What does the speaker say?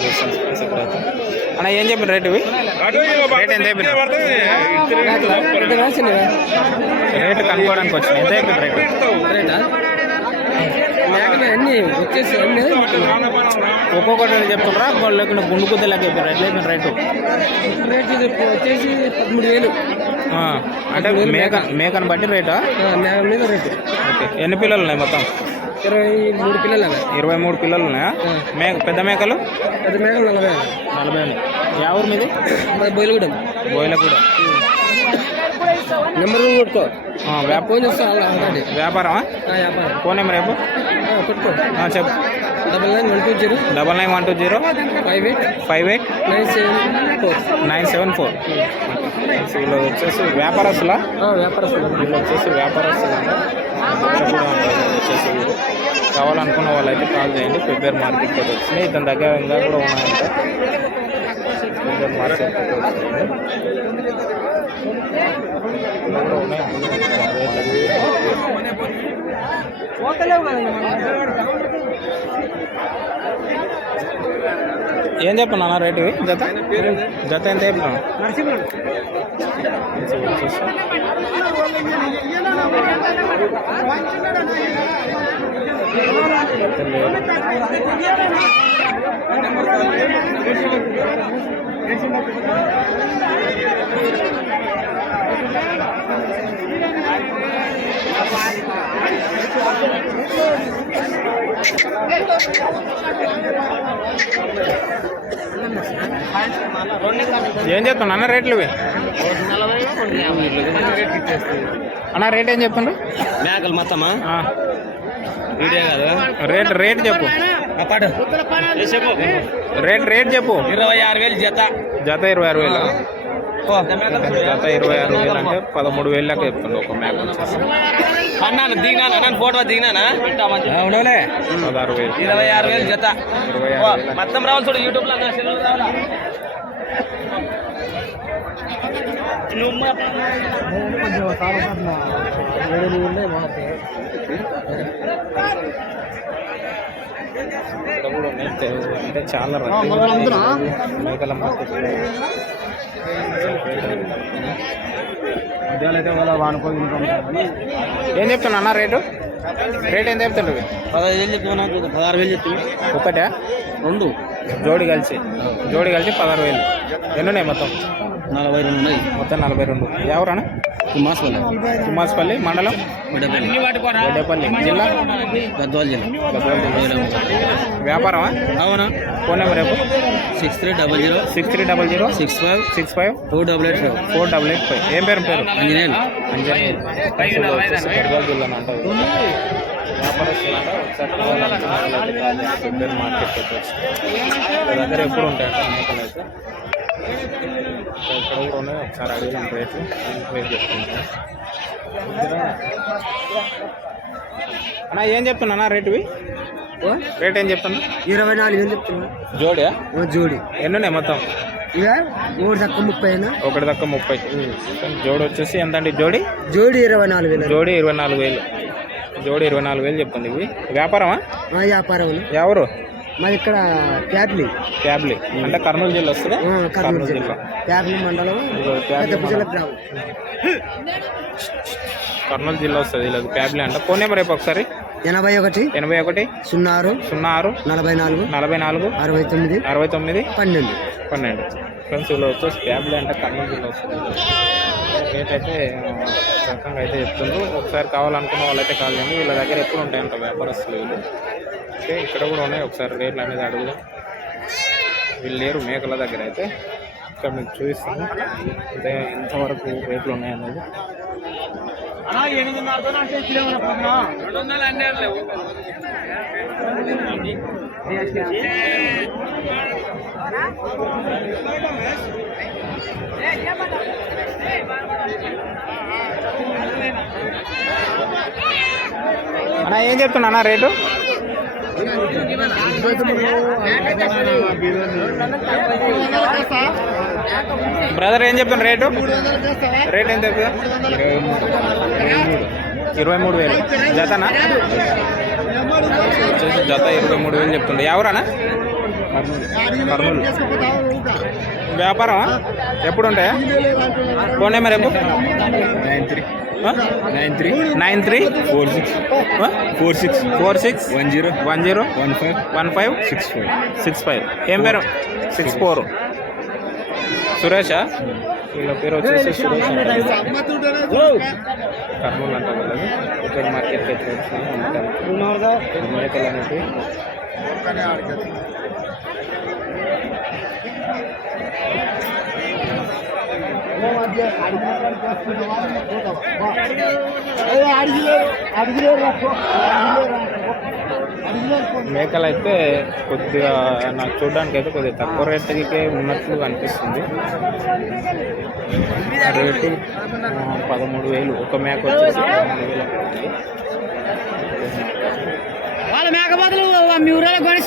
చూస్తాను ఫ్రెండ్స్ ఇక్కడైతే అన్న ఏం చెప్పిన రేట్ ఇవి? రేట్ ఎంత చెప్పిన? రేటు కనుక్కోవడానికి వచ్చింది ఎంత చెప్పిన రేటు? రేటా మేకలు అన్నీ వచ్చేసి అన్నీ ఒక్కొక్కటి చెప్తున్నారా వాళ్ళు లేకుండా గుండు కుద్ద లెక్క చెప్పారు ఎట్లా చెప్పిన రేటు రేట్? వచ్చేసి పదమూడు వేలు ఆ, అంటే మేక మేకను బట్టి రేటా? ఆ, మేకల మీద రేటు. ఓకే. ఎన్ని పిల్లలు ఉన్నాయి మొత్తం? ఇరవై మూడు పిల్లలు ఇరవై మూడు పిల్లలు ఉన్నాయా? మేక పెద్ద మేకలు? పెద్ద మేకలు నలభై నలభై ఉన్నాయి ఊరు మీది? మరి బయలుగూడెం. బోయిల కూడా నెంబర్ కొట్టుకో. ఫోన్ చేస్తా అలా అలాంటి వ్యాపారమా? వ్యాపారం. ఫోన్ నెంబర్ రేపు కొట్టుకో. చెప్పు. Double nine one two zero. Double nine one two zero. Five eight. Five eight. Nine seven four. Nine seven four. వీళ్ళు వచ్చేసి వ్యాపారస్తులా? వ్యాపారస్తులు. వీళ్ళు వచ్చేసి వ్యాపారస్తులు? వీళ్ళు కావాలనుకున్న వాళ్ళు అయితే కాల్ చేయండి. ప్రిపేర్ మార్కెట్ తోటి వచ్చినాయి ఇతని దగ్గర ఇంకా కూడా ఉన్నాయంట. ప్రిపేర్ మార్కెట్ తోటి వచ్చినాయి కూడా ఉన్నాయి. ఏం చెప్పన్నా రేటు జత? జత ఎంత చెప్పినా? ఏం చెప్తున్నా అన్న రేట్లు ఇవి. అన్న రేట్ ఏం చెప్తుండ్రు? మేకలు మొత్తమా? రేట్ రేట్ చెప్పు. పాటు రేట్ రేట్ చెప్పు. ఇరవై ఆరు వేలు జత. జత ఇరవై ఆరు వేలు? జత ఇరవై ఆరు వేలు అంటే పదమూడు వేలు లెక్క చెప్తుండ్రు ఒక మేక వచ్చేసి. అన్నాను దిగినాను? అన్నాను ఫోటో దిగినానా? పదహారు వేలు. ఇరవై ఆరు వేలు జత. మొత్తం రావాలి చూడు యూట్యూబ్లో ఇక్కడ కూడా ఉన్నాయి. అంటే చాలా ఉంది. మేకల మార్కెట్ ఏం చెప్తున్నా అన్న రేటు? రేట్ ఏం చెప్తుండ్రు? పదహైదు వేలు చెప్తున్నా పదహారు వేలు చెప్తుంది ఒకటా? రెండు. జోడి కలిసి. జోడి కలిసి పదహారు వేలు. ఎన్ని ఉన్నాయి మొత్తం? నలభై రెండు ఉన్నాయి. మొత్తం నలభై రెండు. ఎవరన్నా? మాసపల్లి తుమ్మాస్పల్లి మండలం జిల్లా? గద్వాల జిల్లా. గద్వాల జిల్లా. వ్యాపారమా? అవునా? ఫోన్ నెంబర్ రేపు six three double zero. Six three double zero. Six five. Six five. Two double eight five. Four double eight five. ఏం పేరు? పేరు? అంజనేయులు. అంజనేయులు. గద్వాల వ్యాపారస్తులు అంటే. ఒకసారి మార్కెట్ దగ్గర ఎప్పుడు సో ఇక్కడ కూడా ఉన్నాయి ఒకసారి అడిగిన రేట్లు రేట్ చెప్తున్నాను అన్న ఏం చెప్తున్నా రేటువి రేట్ ఏం చెప్తున్నా ఇరవై నాలుగు వేలు చెప్తున్నా జోడియా? జోడి. ఎన్ని ఉన్నాయి మొత్తం మూడు తక్కువ ముప్పై ఒకటి దక్క ముప్పై. జోడి వచ్చేసి ఎంత అండి? జోడి? జోడి ఇరవై నాలుగు వేలు జోడి ఇరవై నాలుగు వేలు. జోడి ఇరవై నాలుగు వేలు చెప్తుంది ఇవి. వ్యాపారమా? వ్యాపారం ఎవరు? మాది ఇక్కడ క్యాప్లీ క్యాబ్లీ అంటే కర్నూలు జిల్లా వస్తుందా? కర్నూలు జిల్లా. మండలం క్యాబ్లీ గ్రామం. కర్నూలు జిల్లా వస్తుంది ఇలా క్యాబ్లీ అంటే. ఫోన్ నెంబర్ రేపు ఒకసారి. ఎనభై ఒకటి ఎనభై ఒకటి సున్నా ఆరు సున్నా ఆరు నలభై నాలుగు నలభై నాలుగు అరవై తొమ్మిది అరవై తొమ్మిది పన్నెండు. పన్నెండు. ఫ్రెండ్స్ ఇలా వచ్చేసి క్యాబ్లీ అంటే కర్నూలు జిల్లా వస్తుంది రేట్ అయితే ఆ, రకంగా అయితే చెప్తుండ్రు. ఒకసారి కావాలనుకున్న వాళ్ళైతే కాల్ చేయండి. వీళ్ళ దగ్గర ఎప్పుడు ఉంటాయంట వ్యాపారస్తులు వీళ్ళు? ఓకే ఇక్కడ కూడా ఉన్నాయి. ఒకసారి రేట్లు అనేది అడుగుదాం. వీళ్ళు లేరు మేకల దగ్గర అయితే. ఇక్కడ మీకు చూపిస్తాను. అంటే ఇంతవరకు రేట్లు ఉన్నాయన్నది అన్న ఏం చెప్తున్నా అన్న రేటు? బ్రదర్ ఏం చెప్తాను రేటు? రేట్ ఎంత ఇరవై మూడు వేలు. జతనా? వచ్చేసి జత ఇరవై మూడు వేలు చెప్తుండే. ఎవరానా కర్నూలు. వ్యాపారం ఎప్పుడు ఉంటాయా ఫోన్ నెంబర్ ఎప్పుడు nine three. Nine three nine three four six four six four six one zero one zero one five one five six five six five ఏం పేరు? సిక్స్ ఫోర్ సురేషా వీళ్ళ పేరు వచ్చేసి సురేష్ కర్నూలు అంటారు కదా. ఇక్కడ మార్కెట్కి అయితే వచ్చినాయి మేకలు అయితే కొద్దిగా నాకు చూడడానికి అయితే కొద్దిగా తక్కువ రేటుకే ఉన్నట్లు అనిపిస్తుంది. రేటు పదమూడు వేలు. ఒక మేక వచ్చేసి పదమూడు వేలు. వాళ్ళ మేకపోతలు మీ ఊరేళ్ళ కొని